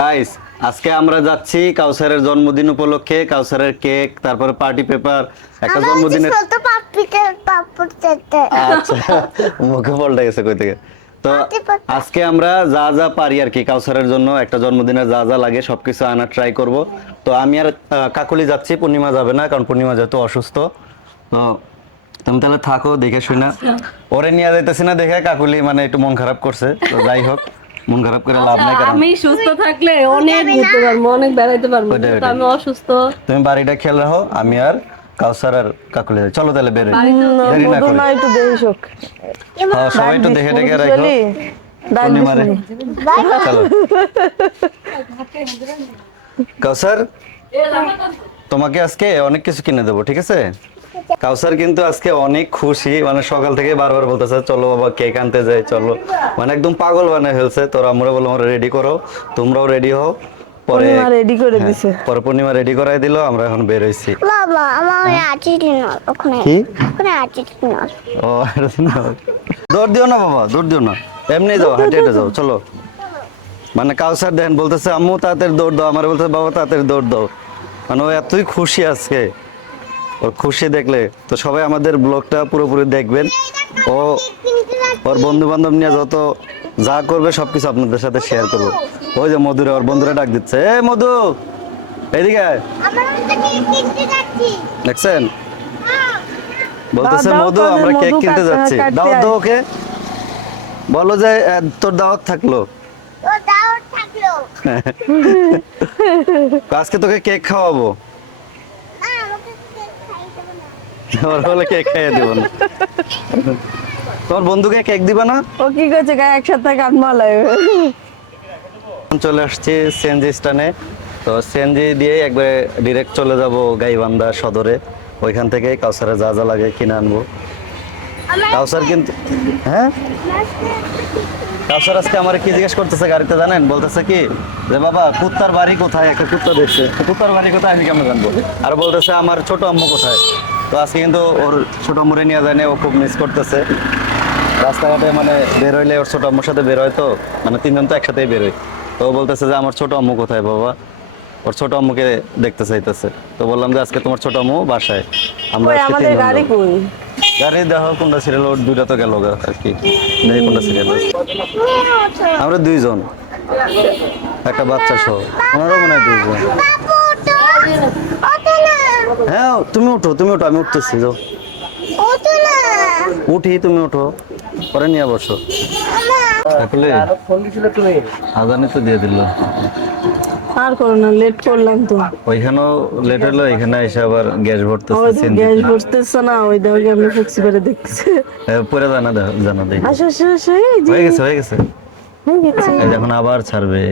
Guys, আজকে আমরা যাচ্ছি কাউসারের জন্মদিন উপলক্ষে। কাউসারের কেক, তারপরে পার্টি পেপার, একটা জন্মদিনের আচ্ছা মুখে পল্টে গেছে কই থেকে। তো আজকে আমরা যা যা পারি আর কি কাউসারের জন্য একটা জন্মদিনে যা যা লাগে সবকিছু আনার ট্রাই করব। তো আমি আর কাকুলি যাচ্ছি, পূর্ণিমা যাবে না, কারণ পূর্ণিমা যেহেতু অসুস্থ। তো তুমি তাহলে থাকো দেখে শুনে। ওরে নিয়ে যাইতেছি না দেখে কাকুলি মানে একটু মন খারাপ করছে। তো যাই হোক, মন খারাপ করে লাভ নাই, কারণ আমি সুস্থ থাকলে অনেক ঘুরতে পারবো, অনেক বেড়াইতে পারবো, কিন্তু আমি অসুস্থ। তুমি বাড়িটা খেয়াল রাখো, আমি আর কাউসার আর কাকুলি চলো তাহলে বেরোই, দেরি না করি। একটু দেখে শোক হ্যাঁ, সবাই একটু দেখে দেখে রাখো পূর্ণিমারে। চলো কাউসার, তোমাকে আজকে অনেক কিছু কিনে দেবো, ঠিক আছে? কাউসার কিন্তু আজকে অনেক খুশি, মানে সকাল থেকে বারবার বলতেছে চলো বাবা কেক আনতে যাই চলো, মানে একদম পাগল বানায় ফেলছে। তোরা আমরা বললাম রেডি করো, তোমরাও রেডি হও। পরে রেডি করে দিছে। পরে পূর্ণিমা রেডি করাই দিল, আমরা এখন বের হইছি। বাবা আমার আছে না ওখানে, কি ওখানে আছে না। ও দৌড় দিও না বাবা, দৌড় দিও না, এমনি যাও, হাঁটে হেঁটে যাও, চলো। মানে কাউসার দেখেন বলতেছে আম্মু তাড়াতাড়ি দৌড় দাও, আমার বলতেছে বাবা তাড়াতাড়ি দৌড় দাও। মানে ও এতই খুশি আজকে, ওর খুশি দেখলে তো সবাই আমাদের ব্লগটা পুরোপুরি দেখবেন। ও ওর বন্ধু বান্ধব নিয়ে যত যা করবে সবকিছু আপনাদের সাথে শেয়ার করবো। ওই যে মধুরে ওর বন্ধুরা ডাক দিচ্ছে, এ মধু এদিকে আয়। দেখছেন বলতেছে দাও, মধু তাদের আমরা কেক মধু কিনতে যাচ্ছি, কাটতে দাওয়াত আয়। দাও ওকে, বলো যে তোর দাওয়াত থাকলো। ও দাও থাকলো। আজকে তোকে কেক খাওয়াবো। আমাকে কেক খাইতে না। ওর বলে কেক খাইয়ে দিব না। তোমার বন্ধুকে কেক দিবা না? ও কি করছে গায়ে একসাথে কাটমালায় চলে আসছি সিএনজি স্ট্যান্ডে। তো সিএনজি দিয়ে একবারে ডিরেক্ট চলে যাব গাইবান্ধা সদরে। ওইখান থেকে কাউসারে যা যা লাগে কিনে আনবো। কাউসার কিন্তু হ্যাঁ, কাউসার আজকে আমার কি জিজ্ঞেস করতেছে গাড়িতে জানেন, বলতেছে কি যে বাবা কুত্তার বাড়ি কোথায়, একটা কুত্তা দেখছে, কুত্তার বাড়ি কোথায় আমি কেমন জানবো। আর বলতেছে আমার ছোট আম্মু কোথায়। তো আজকে কিন্তু ওর ছোট আম্মুরে নিয়ে যায় না, ও খুব মিস করতেছে। রাস্তাঘাটে মানে বের হইলে ওর ছোট আম্মুর সাথে বের হয়, তো মানে তিনজন তো একসাথেই বের হয়। তো ও বলতেছে যে আমার ছোট আম্মু কোথায় বাবা, ওর ছোট আম্মুকে দেখতে চাইতেছে। তো বললাম যে আজকে তোমার ছোট আম্মু বাসায়, আমরা আজকে আমাদের তিনজন গাড়ি যাবো। কই? গাড়ি দেখো কোনটা সিরিয়াল, ওর দুইটা তো গেল আর কি, দেখি কোনটা সিরিয়াল। আমরা দুইজন, একটা বাচ্চা সহ, ওনারও মনে হয় দুইজন। বাবু তো ওতো না, হ্যাঁ তুমি ওঠো, তুমি ওঠো, আমি উঠতেছি, যাও ওতো না। উঠি, তুমি ওঠো, পরে নিয়ে বসো। থাকলে আজানে তো দিয়ে দিল, আর করো না, লেট করলাম তো। ওইখানেও লেট হলো, এখানে এসে আবার গ্যাস ভরতেছে। গ্যাস ভরতেছে না, ওই দেখো আমি ফুক্সি করে দেখতেছি। পরে জানা জানা দেখি আসো আসো আসো, এই যে হয়ে গেছে, হয়ে গেছে, হয়ে গেছে। এই এখন আবার ছাড়বে।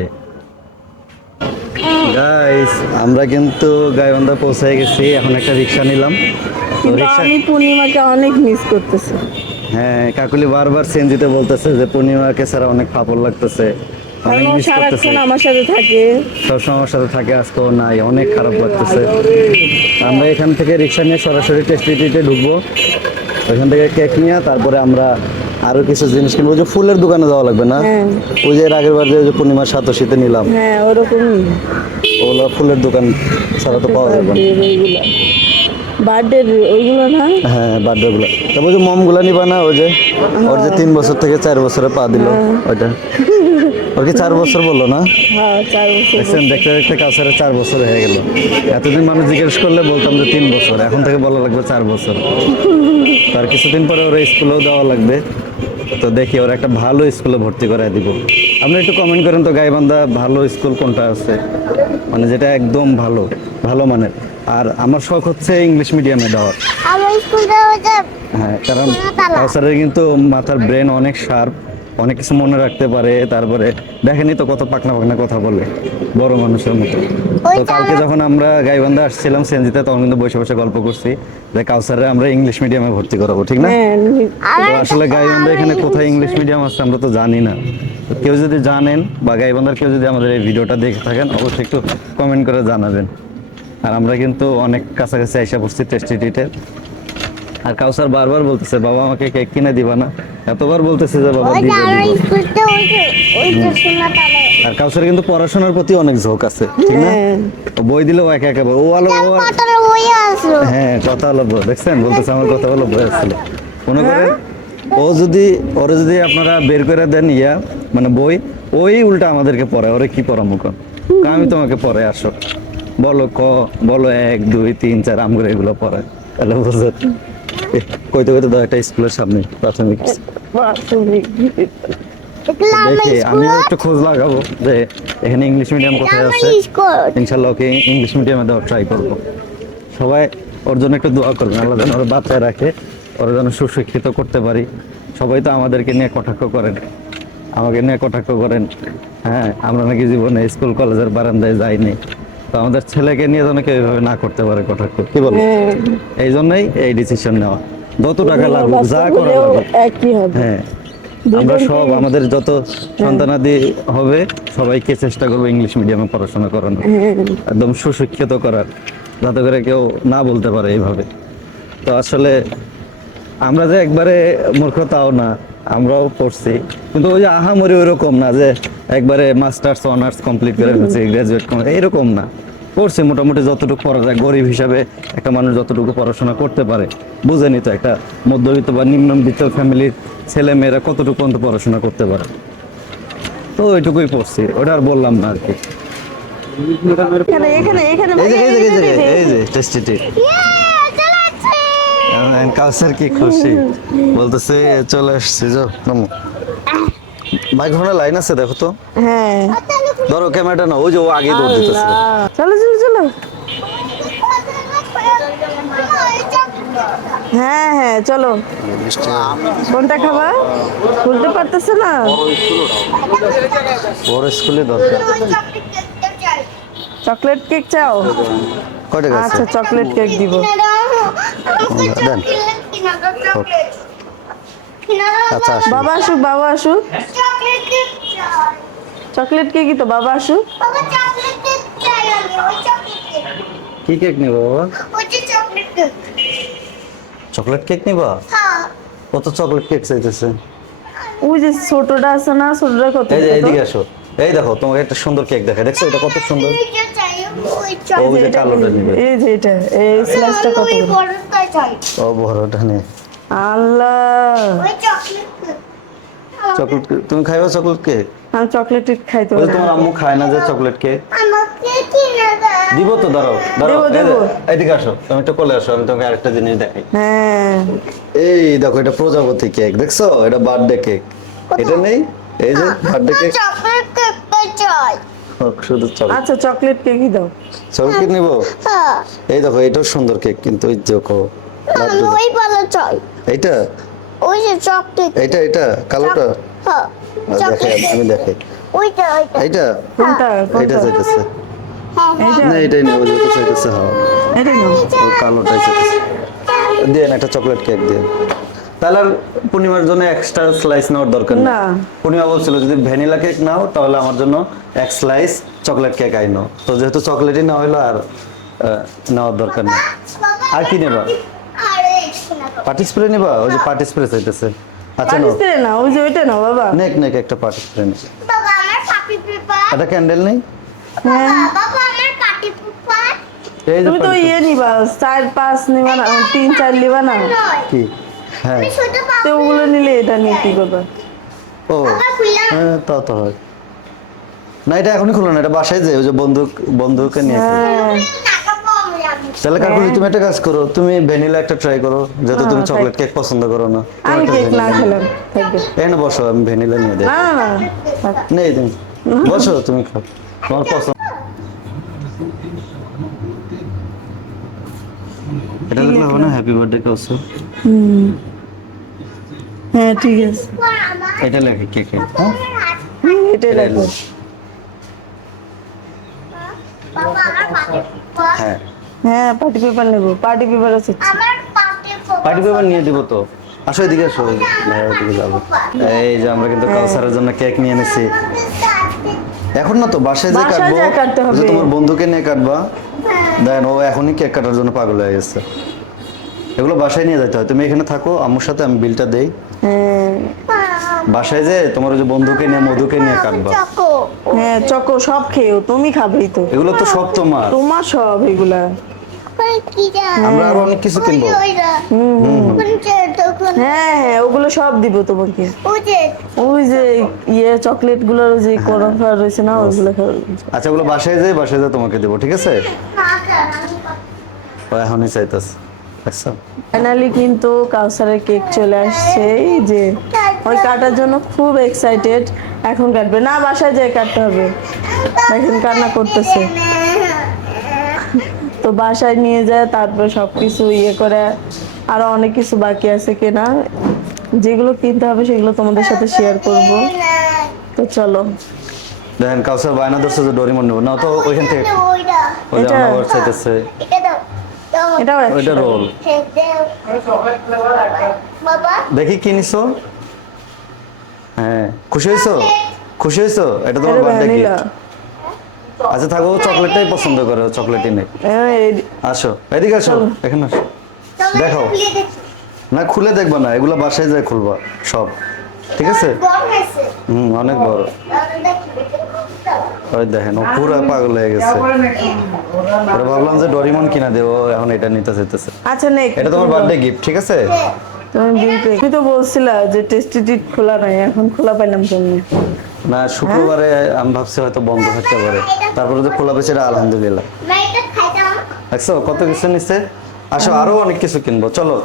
গাইস আমরা কিন্তু গাইবান্ধা পৌঁছে গেছি, এখন একটা রিক্সা নিলাম। তো কিন্তু রিক্সা, আমি পূর্ণিমাকে অনেক মিস করতেছি। হ্যাঁ কাকুলি বারবার সিএনজিতে বলতেছে যে পূর্ণিমাকে ছাড়া অনেক ফাপড় লাগতেছে, অনেক কারণ ও মিস করতেছে। সারাক্ষণ আমার সাথে থাকে। সবসময় আমার সাথে থাকে, আজকেও নাই, অনেক খারাপ লাগতেছে। আমরা এখান থেকে রিক্সা নিয়ে সরাসরি টেস্টিতে ঢুকবো, ওইখান থেকে কেক নিয়ে তারপরে আমরা আরো কিছু জিনিস কিনবো। ওই যে ফুলের দোকানে যাওয়া লাগবে না, হ্যাঁ। ওই যে এর আগের বার যে পূর্ণিমার সাতশীতে নিলাম, হ্যাঁ ওরকমই। ওগুলো ফুলের দোকান ছাড়া তো পাওয়া যাবে না। বার্থডে ওইগুলো না। হ্যাঁ বার্থডে গুলো, তারপর যে মম গুলা নিবা না, ওই যে ওর যে 3 বছর থেকে 4 বছরে পা দিল, ওইটা ওর কি 4 বছর বললো না? হ্যাঁ 4 বছর। দেখছেন, দেখতে দেখতে কাছারে 4 বছর হয়ে গেল। এতদিন মানুষ জিজ্ঞেস করলে বলতাম যে 3 বছর, এখন থেকে বলা লাগবে 4 বছর। তার কিছুদিন পরে ওরা স্কুলেও দেওয়া লাগবে। তো দেখি ওর একটা ভালো স্কুলে ভর্তি করায় দিব। আপনি একটু কমেন্ট করেন তো গাইবান্ধা ভালো স্কুল কোনটা আছে, মানে যেটা একদম ভালো, ভালো মানের। আর আমার শখ হচ্ছে ইংলিশ মিডিয়ামে দেওয়ার। আমার স্কুলটা হচ্ছে হ্যাঁ, কারণ কাউসারের কিন্তু মাথার ব্রেন অনেক শার্প, অনেক কিছু মনে রাখতে পারে। তারপরে দেখেনি তো কত পাকনা পাকনা কথা বলে, বড় মানুষের মতো। তো কালকে যখন আমরা গাইবান্ধা আসছিলাম সিএনজিতে, তখন কিন্তু বসে বসে গল্প করছি যে কাউসারে আমরা ইংলিশ মিডিয়ামে ভর্তি করাবো, ঠিক না? তো আসলে গাইবান্ধা এখানে কোথায় ইংলিশ মিডিয়াম আছে আমরা তো জানি না। তো কেউ যদি জানেন বা গাইবান্ধার কেউ যদি আমাদের এই ভিডিওটা দেখে থাকেন, অবশ্যই একটু কমেন্ট করে জানাবেন। আর আমরা কিন্তু অনেক কাছাকাছি আইসা পড়ছি টেস্টিটিতে। আর কাউসার বারবার বলতেছে বাবা আমাকে কেক কিনে দিবা না, এতবার বলতেছে যে বাবা ওই যে দিব আমার দিব। স্কুলটা ওই যে সোনা তালে আর কাউসার কিন্তু পড়াশোনার প্রতি অনেক ঝোঁক আছে, ঠিক না? হ্যাঁ। ও বই দিলে ও একা একা বই। ও আলো ও কতটা বই আসলো হ্যাঁ কথা হলো বই, দেখছেন বলতেছে আমার কথা হলো বই আসছিল। মনে করেন ও যদি ওরে যদি আপনারা বের করে দেন মানে বই, ওই উল্টা আমাদেরকে পড়ায়। ওরে কি পড়ামু কোন? আমি তোমাকে পড়ে আসো, বলো বলো 1 2 3 4 আমগুলো এগুলো পড়ায়। তাহলে বুঝছেন কইতে কইতে দাও একটা স্কুলের সামনে প্রাথমিক। এগুলো আমার দেখে স্কুল আমিও একটু খোঁজ লাগাবো যে এখানে ইংলিশ মিডিয়াম কোথায় আমার আছে। স্কুল ইনশাল্লাহ ওকে ইংলিশ মিডিয়ামে দেওয়ার ট্রাই করবো। সবাই ওর জন্য একটু দোয়া করবেন, আল্লাহ যেন ওর বাচ্চায় রাখে, ওরা যেন সুশিক্ষিত করতে পারি। সবাই তো আমাদেরকে নিয়ে কটাক্ষ করেন, আমাকে নিয়ে কটাক্ষ করেন, হ্যাঁ আমরা নাকি জীবনে স্কুল কলেজের বারান্দায় যাইনি। তো আমাদের ছেলেকে নিয়ে যেন কেউ এভাবে না করতে পারে কটাক্ষ, কি বল? এই জন্যই এই ডিসিশন নেওয়া, যত টাকা লাগুক যা করা লাগুক। একই হবে। হ্যাঁ আমরা সব আমাদের যত সন্তানাদি হবে সবাইকে চেষ্টা করবো ইংলিশ মিডিয়ামে পড়াশোনা করানো, একদম সুশিক্ষিত করার, যাতে করে কেউ না বলতে পারে এইভাবে। তো আসলে আমরা যে একবারে মূর্খ তাও না, আমরাও পড়ছি, কিন্তু ওই যে আহামরি ওইরকম না যে একবারে মাস্টার্স অনার্স কমপ্লিট করে ফেলছি, গ্রাজুয়েট এরকম না। পড়ছি মোটামুটি যতটুকু পড়া যায়, গরিব হিসাবে একটা মানুষ যতটুকু পড়াশোনা করতে পারে। বুঝেনি তো একটা মধ্যবিত্ত বা নিম্নবিত্ত ফ্যামিলির ছেলে মেয়েরা কতটুকু পর্যন্ত পড়াশোনা করতে পারে। তো ওইটুকুই পড়ছি, ওটা আর বললাম না আর কি। এখানে এখানে এখানে এই যে টেস্টিটি কাউসার কি খুশি বলতেছে চলে আসছে। যাও নামো, বাইক ঘোড়া লাইন আছে দেখো তো। হ্যাঁ ধরো ক্যামেরাটা না, ওই যে ও আগে দৌড় দিতেছে। চলো চলো চলো। হ্যাঁ হ্যাঁ চলো। কোনটা খাবা? খুলতে পারতেছে না। বড় স্কুলে দরকার। চকলেট কেক চাও? কয় টাকা আছে? আচ্ছা চকলেট কেক দিব। দেন। আচ্ছা আসুন। বাবা আসুক, বাবা আসুক। চকলেট কেকই তো, বাবা আসুক। কি কেক নিবা বাবা? চকলেট কেক নিবা? কত চকলেট কেক চাইতেছে? ওই যে ছোটটা আছে না, ছোটটা কত? এই যে এইদিকে আসো, এই দেখো তোমাকে একটা সুন্দর কেক দেখাই, দেখছো এটা কত সুন্দর। ও যে কালোটা নিবে। এই যে এটা, এই স্লাইসটা কত? ও বড়টা নে। আল্লাহ, চকলেট তুমি খাইবা চকলেট কেক? আমি চকলেট কেক খাইতে ওই পারি তোমার না। আম্মু খায় না যে চকলেট কেক? দিব তো, দাঁড়াও দাঁড়াও, দেবো, দেবো। এইদিকে আসো, তুমি একটু কোলে আসো, আমি তোমাকে আরেকটা জিনিস দেখাই। হ্যাঁ এই দেখো এটা প্রজাপতি কেক, দেখছো এটা বার্থডে কেক। এটা নেই, এই যে বার্থডে কেক। শুধু চকলেট। আচ্ছা চকলেট কেকই দাও। চকলেট নিবো? এই দেখো এটাও সুন্দর কেক, কিন্তু ওই দেখো এইটা, এইটা এটা কালোটা দেখাই, আমি দেখাই। এইটা কোনটা এইটা কোনটা? চাইতেছে এইটা না, এটাই নেবো যেটা চাইতেছে। হ্যাঁ এটা নাও। ও কালোটাই চাইতেছে। দেন একটা চকলেট কেক দেন। তাহলে আর পূর্ণিমার জন্য এক্সট্রা স্লাইস নেওয়ার দরকার নেই। না। পূর্ণিমা বলছিল যদি ভ্যানিলা কেক নাও তাহলে আমার জন্য এক স্লাইস চকলেট কেক আইনো। তো যেহেতু চকলেটই না হইলো আর নেওয়ার দরকার নেই। আর কি নেবা? পার্টি স্প্রে নেবা? ওই যে পার্টি স্প্রে চাইতেছে। আচ্ছা পার্টি নাও, স্প্রে না, ওই যে ওইটা নাও বাবা। নেক নেক একটা পার্টি স্প্রে নে। একটা ক্যান্ডেল নেই? হ্যাঁ এই যে তুমি তো ইয়ে নিবা, 4 5 নিবা না, 3 4 নিবা না। কি? হ্যাঁ তো ওগুলো নিলে এটা নিয়ে কি করবা? ও হ্যাঁ তা তো হয় না, এটা এখনই খুলো না, এটা বাসায় যে ওই যে বন্ধুকে নিয়ে খেলো। হ্যাঁ তাহলে কাকুলি তুমি একটা কাজ করো, তুমি ভ্যানিলা একটা ট্রাই করো, যেহেতু তুমি হ্যাঁ, চকলেট কেক পছন্দ করো না। আমি কেক না খেলাম, থাকবে। এই না বসো, আমি ভ্যানিলা নিয়ে দেই। না না থাক। নেই তুমি বসো, তুমি খাও তোমার পছন্দ। এটা লিখলে হবে না হ্যাপি বার্থডে কাউসু? হ্যাঁ ঠিক আছে, এটা লেখে কেকে। এটাই লাগবে। হ্যাঁ হ্যাঁ পার্টি পেপার নেব, পার্টি পেপার আছে। পার্টি পেপার নিয়ে দিব তো। আসো এদিকে আসো, ভাই ওদিকে যাবো। এই যে আমরা কিন্তু কাউসারের জন্য কেক নিয়ে এনেছি। এখন না তো বাসায় যে বাসায় কাটবো, যা কাটতে হবে। ওই যে তোমার বন্ধুকে নিয়ে কাটবা, দেন ও এখনই কেক কাটার জন্য পাগল হয়ে গেছে। এগুলো বাসায় নিয়ে যেতে হয়, তুমি এখানে থাকো আম্মুর সাথে, আমি বিলটা দেই। হ্যাঁ বাসায় যে তোমার ওই যে বন্ধুকে নিয়ে মধুকে নিয়ে কাটবা। চকো হ্যাঁ চকো সব খেও, তুমি খাবেই তো, এগুলো তো সব তোমার। তোমার সব এগুলা। কি যা আমরা আরো অনেক কিছু কিনবো। তখন হ্যাঁ হ্যাঁ ওগুলো সব দিব তোমাকে। ওই যে ওই যে ইয়ে চকলেট গুলোর যে করম ফ্লাওয়ার রয়েছে না, ওইগুলো খাও। আচ্ছা ওগুলো বাসায় যে তোমাকে দেবো, ঠিক আছে? ও এখনই চাইতেছে। আচ্ছা ফাইনালি কিন্তু কাউসারের কেক চলে আসছে, এই যে ওই কাটার জন্য খুব এক্সাইটেড। এখন কাটবে না, বাসায় যেয়ে কাটতে হবে। দেখেন কান্না করতেছে। তো বাসায় নিয়ে যায়, তারপরে সবকিছু ইয়ে করে। আরো অনেক কিছু বাকি আছে কেনা, যেগুলো কিনতে হবে সেগুলো তোমাদের সাথে শেয়ার করব। তো চলো। দেখেন কাউসার বায়না ধরছে যে ডোরিমন নেবো না, তো ওইখান থেকে ওইটা ওই যে এটা- আমার চাইতেছে এটা দাও দাও এটাও ওইটা 100 রোল। বাবা দেখি কি নিছো? হ্যাঁ খুশি হয়েছো? খুশি হয়েছো? এটা তোমার এটা বার্থডে ভ্যানিলা। গিফট। আচ্ছা থাকো, চকলেটটাই পছন্দ করে, চকলেটই নেই। এই- আসো এদিকে আসো, এখানে আসো। দেখো। খুলে দেখি না খুলে দেখবা না, এগুলো বাসায় যায় খুলবা সব, ঠিক আছে? বড় হয়েছে অনেক বড়। ওই দেখেন ও পুরো পাগল হয়ে গেছে। ওরা ভাবলাম যে ডরিমন কিনা দেবো, এখন এটা নিতে চাইতেছে। আচ্ছা নে, এটা তোমার বার্থডে গিফট, ঠিক আছে? তুমি বিল পে। তুমি তো বলছিলা যে টেস্টি ট্রিট খোলা নাই, এখন খোলা পাইলাম কেমনে? না শুক্রবারে আমি ভাবছি হয়তো বন্ধ থাকতে পারে, তারপরে যে খোলা পেয়েছে, এটা আলহামদুলিল্লাহ। না এটা খাইতাম দেখছো কত কিছু নিচ্ছে। আসো আরো অনেক কিছু কিনবো, চলো।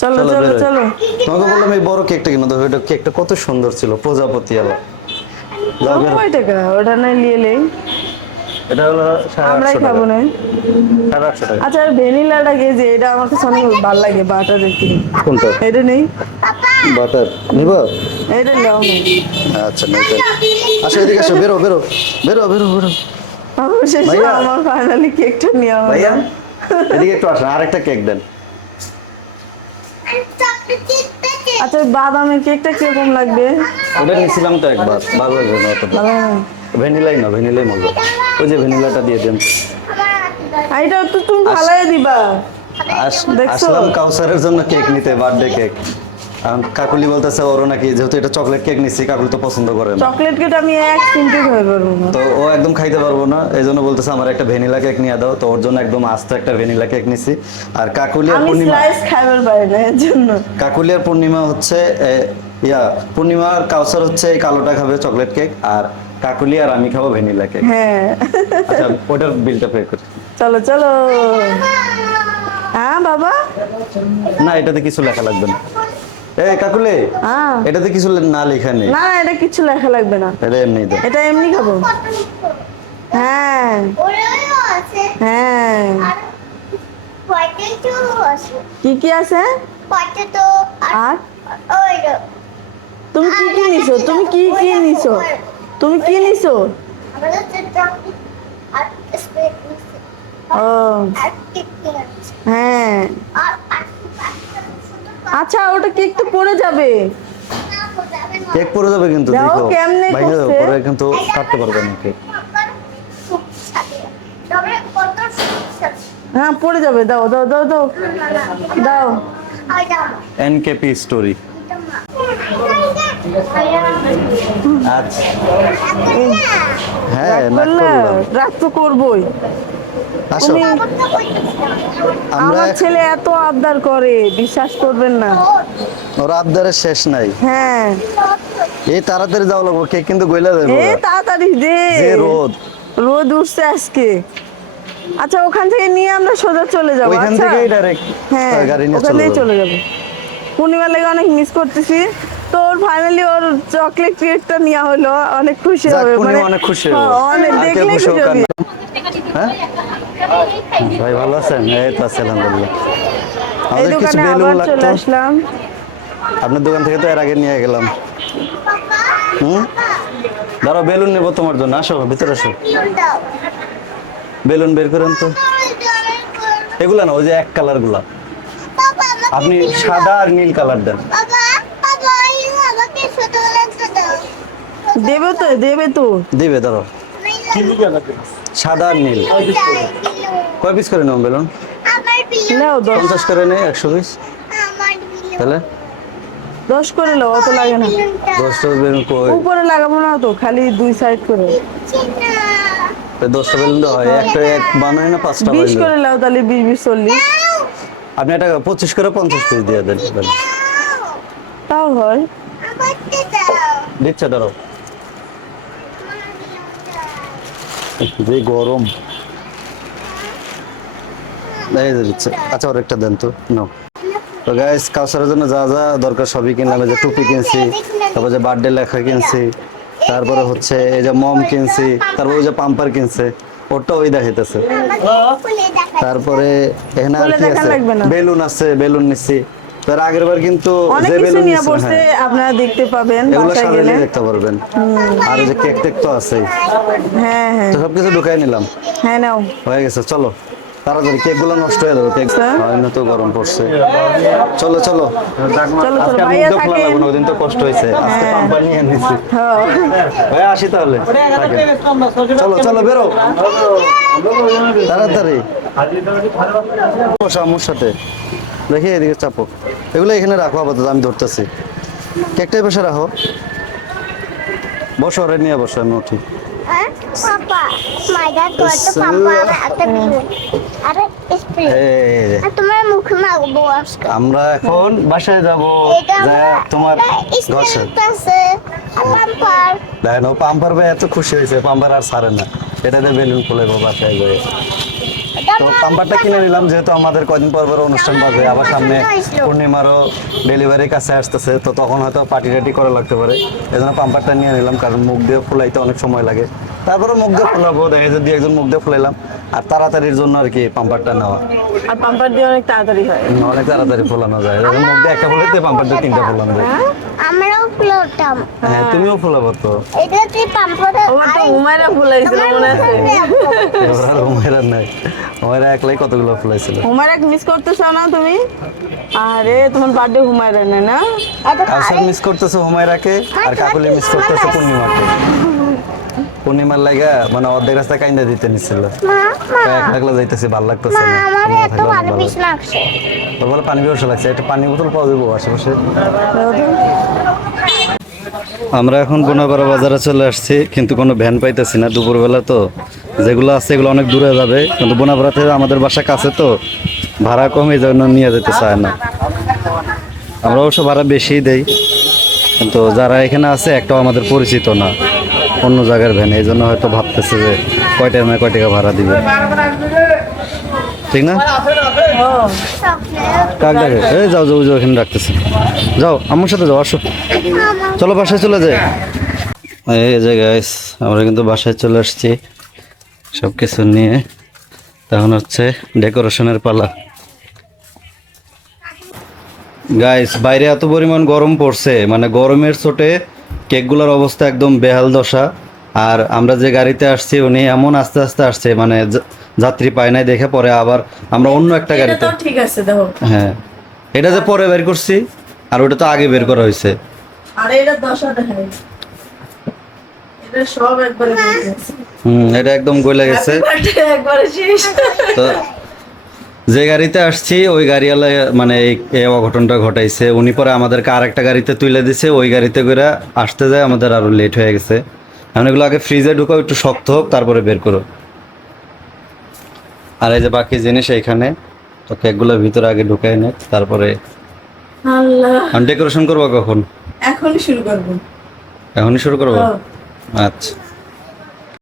চলো চলো, চলো বেরোই। চলো। তোমাকে বললাম এই বড় কেকটা কিনো, দেখো এটা কেকটা কত সুন্দর ছিল, প্রজাপতি আলা। যাও বেরো। কয় টাকা ওটা? নাই লিয়ে এটা হলো আমরাই 850 খাবো টাকা। না। 850 টাকা। আচ্ছা ভ্যানিলাটা যে এটা আমার কাছে অনেক ভালো লাগে, বাটার কি। কোনটা? এটা নেই, বাটার নিবা? এটা নাও না। আচ্ছা নেই তাহলে। আসো এদিকে আসো, বেরো বেরো বেরো বেরো বেরো। অবশেষে ভাইয়া। আমার ফাইনালি কেকটা নেওয়া হলো। ভাইয়া এদিকে একটু আসেন, আরেকটা কেক দেন। চকলেট পেতে আচ্ছা ওই বাদামের কেকটা কিরকম লাগবে? ওটা নিয়েছিলাম তো একবার, ভালো লাগবে না অতটা। ভালো না? ভ্যানিলাই না, ভ্যানিলাই মজা। ওই যে ভ্যানিলাটা দিয়ে দেন। আর এটা তো তুমি ফালাই দিবা। দেখছো? আসলাম কাউসারের জন্য কেক নিতে, বার্থডে কেক। কাকুলি বলতেছে ওরও নাকি, যেহেতু এটা চকলেট কেক নিচ্ছি, কাকুলি তো পছন্দ করে না, চকলেট কেক আমি এক চিমটি খাই পারবো না। তো ও একদম খাইতে পারবো না, এই জন্য বলতেছে আমার একটা ভ্যানিলা কেক নিয়ে দাও। তো ওর জন্য একদম আস্ত একটা ভ্যানিলা কেক নিছি। আর কাকুলি আর আমি পূর্ণিমা, স্লাইস খাইবার পারি না, এর জন্য। কাকুলি আর পূর্ণিমা হচ্ছে পূর্ণিমা আর কাউসার হচ্ছে এই কালোটা খাবে চকলেট কেক, আর কাকুলি আর আমি খাবো ভ্যানিলা কেক। হ্যাঁ আচ্ছা ওটার বিলটা পে করি। চলো চলো। হ্যাঁ বাবা। না এটাতে কিছু লেখা লাগবে না। এই কাকুলি, হ্যাঁ এটাতে কিছু না লেখা নেই, না এটা কিছু লেখা লাগবে না, এটা এমনি দেয়। এটা এমনি খাবো। হ্যাঁ ওরেও আছে হ্যাঁ। আর পটেটো আছে কি কি আছে? পটেটো আর ওইটা তুমি কি কি নিছো? তুমি কি কি নিছো? তুমি কি নিছো? আমাদের চকলেট আর স্প্রেড মিক্স ও আর কেক আছে হ্যাঁ। আর আচ্ছা ওটা কেক তো পড়ে যাবে। কেক পড়ে যাবে কিন্তু, দাও, দেখো কেমনে ভাঙে যাবে, করছে? পরে কিন্তু কাটতে পারবে না কেক। হ্যাঁ পড়ে যাবে, দাও দাও দাও দাও দাও। এনকেপি স্টোরি। আচ্ছা হ্যাঁ না করলাম। রাগ তো করবোই। আসো তুমি আমরা আমার ছেলে এত আবদার করে, বিশ্বাস করবেন না। ওর আবদারের শেষ নাই। হ্যাঁ এই তাড়াতাড়ি যাওয়া লাগবো, কেক কিন্তু গইলা দেবো। এ তাড়াতাড়ি দে, যে রোদ, রোদ উঠছে আজকে। আচ্ছা ওখান থেকে নিয়ে আমরা সোজা চলে যাবো। ওইখান আচ্ছা? থেকেই ডাইরেক্ট হ্যাঁ গাড়ি নিয়ে ওখান থেকেই চলে চলে যাবো। পূর্ণিমার লেগে অনেক মিস করতেছি। তো ওর ফাইনালি ওর চকলেট কেকটা নেওয়া হলো, অনেক খুশি যাক, হবে। পূর্ণিমা অনেক খুশি হবে। হ্যাঁ, অনেক আর কে দেখলে খুশি খুশি হোক আর হবে। না। হ্যাঁ ভাই ভালো আছেন? এই তো আছি আলহামদুলিল্লাহ। এই আমাদের কিছু দোকানে বেলুন আবার চলে লাগতো, আসলাম। আপনার দোকান থেকে তো এর আগে নিয়ে গেলাম। দাঁড়াও বেলুন নেবো তোমার জন্য, আসো ভিতরে আসো। বেলুন বের করেন তো। এগুলা না, ওই যে এক কালার গুলা, আপনি সাদা আর নীল কালার দেন। দেবে তো দেবে তো। দিবে ধরো, সাদা আর নীল। কয় পিস করে নেব বেলুন? নাও 10। 50 করে নেই, 100 পিস। তাহলে 10 করে নাও, অত লাগে না। 10টা বেলুন কই? উপরে লাগাবো না তো, খালি 2 সাইড করে। 10টা বেলুন তো হয়, একটা এক বানাই না 5টা 20 বেলুন। করে নাও, তাহলে 20 20 40 আপনি এটা 25 করে 50 পিস দিয়ে দেন। তাও হয়। দিচ্ছে দাঁড়াও, যে গরম। এই যে দিচ্ছে। আচ্ছা আর একটা দেন তো, নাও। তো গাইস, কাউসারের জন্য যা যা দরকার সবই কিনলাম। এই যে টুপি কিনছি, তারপর যে বার্থডে লেখা কিনছি, তারপরে হচ্ছে এই যে মম কিনছি, তারপর ওই যে পাম্পার কিনছে, ওটা ওই দেখাইতেছে। তারপরে এখানে আর খুলে কি দেখা আছে, লাগবে না। বেলুন আছে, বেলুন নিচ্ছি। তার আগের বার কিন্তু অনেক যে কিছু বেলুন নিয়ে নিচ্ছি, পড়ছে, হ্যাঁ, আপনারা দেখতে পাবেন এগুলো বাসায় গেলে। সারাদিন দেখতে পারবেন। আর এই যে কেক টেক তো আছেই, হ্যাঁ হ্যাঁ তো সবকিছু ঢুকাই নিলাম। হ্যাঁ, নাও। হয়ে গেছে, চলো তাড়াতাড়ি, কেক গুলো নষ্ট হয়ে যাবে। কেক হয় না তো, গরম পড়ছে। চলো চলো, চলো চলো, আজকে আর ভাইয়া মুখ দিয়ে খোলা থাকেন। লাগবে না, ওদিন তো কষ্ট হয়েছে। আজকে হ্যাঁ। পাম্পার নিয়ে নিছি। হ্যাঁ। ভাই আসি তাহলে, থাকেন। চলো চলো, বেরো তাড়াতাড়ি। বসো আম্মুর সাথে, দেখি এদিকে চাপো। এগুলো এখানে রাখো আপাতত, আমি ধরতেছি। কেকটাই বসে রাখো, বসো, ওরে নিয়ে বসো, আমি উঠি। Papa, my dad got the papa at the beginning. আরে স্প্রে এই যে, আর তোমার মুখে মাখবো আজকে। আমরা এখন বাসায় যাব, এটা যা তোমার ঘর স্প্রে সাথে। আছে আর পাম্পার। দেখেন ও পাম্পার ভাই এত খুশি হয়েছে, পাম্পার আর ছাড়ে না, এটাতে বেলুন খুলে বাসায় গিয়ে। তো পাম্পারটা কিনে নিলাম, যেহেতু আমাদের কয়দিন পর পর অনুষ্ঠান বাজে, আবার সামনে পূর্ণিমারও ডেলিভারি কাছে আসতেছে, তো তখন হয়তো পার্টি টাটি করা লাগতে পারে। এই জন্য পাম্পারটা নিয়ে নিলাম, কারণ মুখ দিয়ে ফুলাইতে অনেক সময় লাগে। তারপরে মুখ দিয়ে ফুলাবো, দেখে যদি একজন মুখ দিয়ে ফুলাইলাম, আর তাড়াতাড়ির জন্য আর কি পাম্পারটা নেওয়া। আর পাম্পার দিয়ে অনেক তাড়াতাড়ি হয়। অনেক তাড়াতাড়ি ফোলানো যায়, যখন মুখ দিয়ে একটা ফুলাইতে পাম্পার দিয়ে 3টা ফোলানো যায়। আমরাও ফুলতাম। হ্যাঁ, তুমিও ফুলাবো তো। এটা তুই পাম্পার ওর তো উমাইরা ফুলাইছিল, মনে আছে? এবার আর হুমায়রা নাই, হুমায়রা একলাই কতগুলো ফুলাইছিল। হুমায়রা মিস করতেছ না তুমি? আরে তোমার বার্থডে হুমায়রা নেই না? কাউসার মিস করতেছে হুমায়রাকে, আর কাকুলি মিস করতেছে পূর্ণিমাকে। পূর্ণিমার লাগা মানে অর্ধেক রাস্তা কাইন্দা দিতে নিছিল, এক লাগলা যাইতেছে, ভালো লাগতেছে না। আমার পূর্ণিমা এত থাকলে অনেক ভালো ভালো। পিস লাগছে। ওর বলে পানি পিপাসা লাগছে, একটা পানি বোতল পাওয়া যাবো আশেপাশে। আমরা এখন বোনাপাড়া বাজারে চলে আসছি, কিন্তু কোনো ভ্যান পাইতেছি না দুপুরবেলা, তো যেগুলো আছে এগুলো অনেক দূরে যাবে, কিন্তু বোনাপাড়া থেকে আমাদের বাসা কাছে, তো ভাড়া কম, এই জন্য নিয়ে যেতে চায় না। আমরা অবশ্য ভাড়া বেশি দেই, কিন্তু যারা এখানে আছে একটাও আমাদের পরিচিত না, অন্য জায়গার ভ্যান, এই জন্য হয়তো ভাবতেছে যে কয় টাকা না কয় টাকা ভাড়া দিবে, ঠিক না? কাক ডাকে, এই যাও যাও যাও, এখানে ডাকতেছে, যাও আমার সাথে যাও, আসো, চলো বাসায় চলে যাই। এই যে গাইস, আমরা কিন্তু বাসায় চলে আসছি সব কিছু নিয়ে। তখন হচ্ছে ডেকোরেশনের পালা। গাইস, বাইরে এত পরিমাণ গরম পড়ছে, মানে গরমের চোটে কেকগুলোর অবস্থা একদম বেহাল দশা। আর আমরা যে গাড়িতে আসছি উনি এমন আস্তে আস্তে আসছে, মানে যাত্রী পায় নাই দেখে, পরে আবার আমরা অন্য একটা গাড়িতে। ঠিক আছে, দেখো। হ্যাঁ, এটা যে পরে বের করছি, আর ওটা তো আগে বের করা হয়েছে। আরে এটা 10 দেখাই, এটা সব একবারে এটা একদম গলে গেছে। একবারে শেষ। তো যে গাড়িতে আসছি ওই গাড়িওয়ালা মানে এই অঘটনটা ঘটাইছে, উনি পরে আমাদেরকে আর একটা গাড়িতে তুলে দিছে, ওই গাড়িতে করে আসতে যায় আমাদের আরো লেট হয়ে গেছে। এখন এগুলো আগে ফ্রিজে ঢুকাও, একটু শক্ত হোক, তারপরে বের করো। আর এই যে বাকি জিনিস এইখানে, তো কেকগুলো ভিতরে আগে ঢুকাই নে, তারপরে আল্লাহ, ডেকোরেশন করবো কখন? এখনই শুরু করব। এখনই শুরু করবো? আচ্ছা।